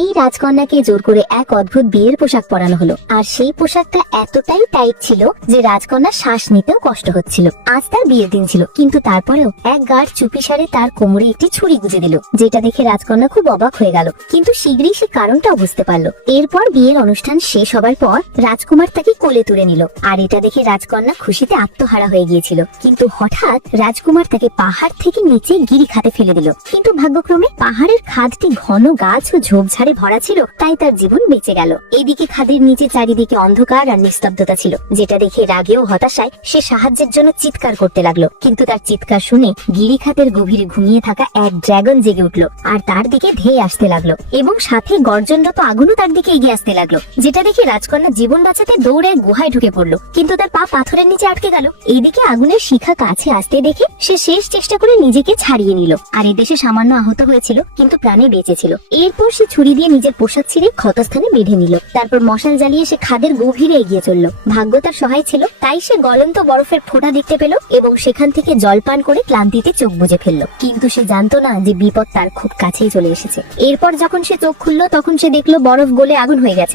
এই রাজকন্যাকে জোর করে এক অদ্ভুত বিয়ের পোশাক পরানো হলো, আর সেই পোশাকটা এতটাই টাইট ছিল যে রাজকন্যার শ্বাস নিতেও কষ্ট হচ্ছিল। আজ তার বিয়ের দিন ছিল, কিন্তু তারপরেও এক গার্ড চুপিসারে তার কোমরে একটি ছুরি গুঁজে দিল, যেটা দেখে রাজকন্যা খুব অবাক হয়ে গেল, কিন্তু শীঘ্রই সে কারণটাও বুঝতে পারলো। এরপর বিয়ের অনুষ্ঠান শেষ হবার পর রাজকুমার তাকে কোলে তুলে নিল, আর এটা দেখে রাজকন্যা খুশিতে আত্মহারা হয়ে গিয়েছিল। কিন্তু হঠাৎ রাজকুমার তাকে পাহাড় থেকে নিচে গিরি খাতে ফেলে দিল, কিন্তু ভাগ্যক্রমে পাহাড়ের খাদটি ঘন গাছ ও ঝোপঝাড়ে ভরা ছিল, তাই তার জীবন বেঁচে গেল। এদিকে খাদের নিচে চারিদিকে অন্ধকার আর নিস্তব্ধতা ছিল, যেটা দেখে রাগে ও হতাশায় সে সাহায্যের জন্য চিৎকার করতে লাগলো। কিন্তু তার চিৎকার শুনে গিরিখাতের গভীরে ঘুমিয়ে থাকা এক ড্রাগন জেগে উঠলো, আর তার দিকে ধেয়ে আসতে লাগলো, এবং সাথে গর্জনরত আগুনও তার দিকে এগিয়ে আসতে লাগলো, যেটা দেখে রাজকন্যা জীবন বাঁচাতে দৌড়ে গুহায় ঢুকে পড়লো, কিন্তু তার পা পাথরের নিচে আটকে গেল। এইদিকে আগুনের শিখা কাছে আসতে দেখে সে শেষ চেষ্টা করে নিজেকে ছাড়িয়ে নিল, আর এদেশে সামান্য আহত হয়েছিল কিন্তু প্রাণে বেঁচেছিল। এরপর সে ছুরি দিয়ে নিজের পোশাক ছিঁড়ে ক্ষতস্থানে বেঁধে নিল, তারপর মশাল জ্বালিয়ে সে খাদের গভীরে এগিয়ে চলল। ভাগ্য তার সহায় ছিল, তাই সে গলন্ত বরফের ফোঁটা দেখতে পেল এবং সেখান থেকে জল পান করে ক্লান্তিতে চোখ বুজে ফেলল। কিন্তু সে জানতো না যে বিপদ তার খুব কাছেই চলে এসেছে। এরপর যখন সে চোখ খুলল তখন সে দেখলো বরফ গলে আগুন হয়ে গেছে।